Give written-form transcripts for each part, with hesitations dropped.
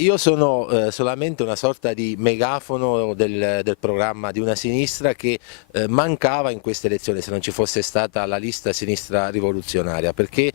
Io sono solamente una sorta di megafono del programma di una sinistra che mancava in queste elezioni se non ci fosse stata la lista sinistra rivoluzionaria, perché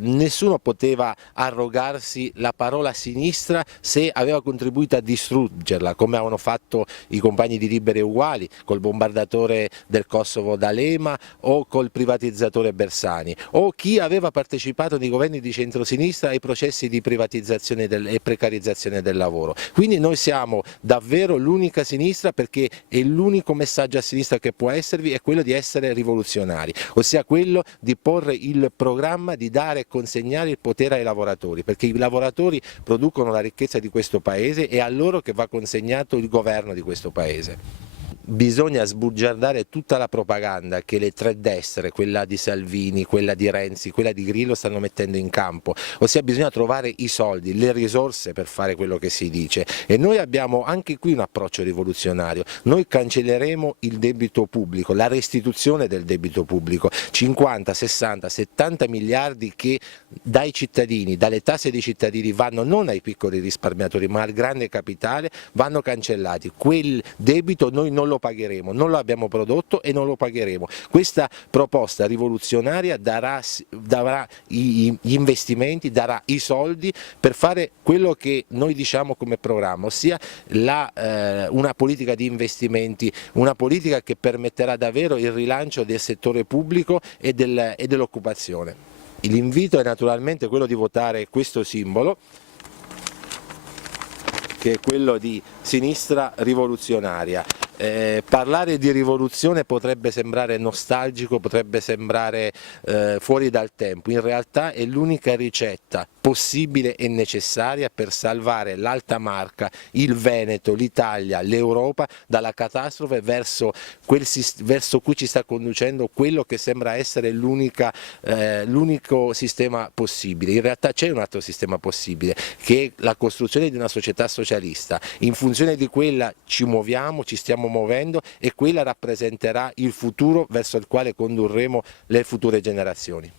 nessuno poteva arrogarsi la parola sinistra se aveva contribuito a distruggerla, come avevano fatto i compagni di Liberi e Uguali col bombardatore del Kosovo D'Alema o col privatizzatore Bersani, o chi aveva partecipato nei governi di centrosinistra ai processi di privatizzazione e precarizzazione del lavoro. Quindi noi siamo davvero l'unica sinistra, perché è l'unico messaggio a sinistra che può esservi è quello di essere rivoluzionari, ossia quello di porre il programma di dare e consegnare il potere ai lavoratori, perché i lavoratori producono la ricchezza di questo paese e a loro che va consegnato il governo di questo paese. Bisogna sbugiardare tutta la propaganda che le tre destre, quella di Salvini, quella di Renzi, quella di Grillo, stanno mettendo in campo, ossia bisogna trovare i soldi, le risorse per fare quello che si dice, e noi abbiamo anche qui un approccio rivoluzionario. Noi cancelleremo il debito pubblico, la restituzione del debito pubblico, 50, 60, 70 miliardi che dai cittadini, dalle tasse dei cittadini vanno non ai piccoli risparmiatori ma al grande capitale, vanno cancellati. Quel debito noi non lo pagheremo, non lo abbiamo prodotto e non lo pagheremo. Questa proposta rivoluzionaria darà gli investimenti, darà i soldi per fare quello che noi diciamo come programma, ossia una politica di investimenti, una politica che permetterà davvero il rilancio del settore pubblico e dell'occupazione. L'invito è naturalmente quello di votare questo simbolo, che è quello di sinistra rivoluzionaria. Parlare di rivoluzione potrebbe sembrare nostalgico, potrebbe sembrare fuori dal tempo, in realtà è l'unica ricetta possibile e necessaria per salvare l'Alta Marca, il Veneto, l'Italia, l'Europa dalla catastrofe verso cui ci sta conducendo quello che sembra essere l'unico sistema possibile. In realtà c'è un altro sistema possibile, che è la costruzione di una società socialista. In funzione di quella ci muoviamo, ci stiamo muovendo, e quella rappresenterà il futuro verso il quale condurremo le future generazioni.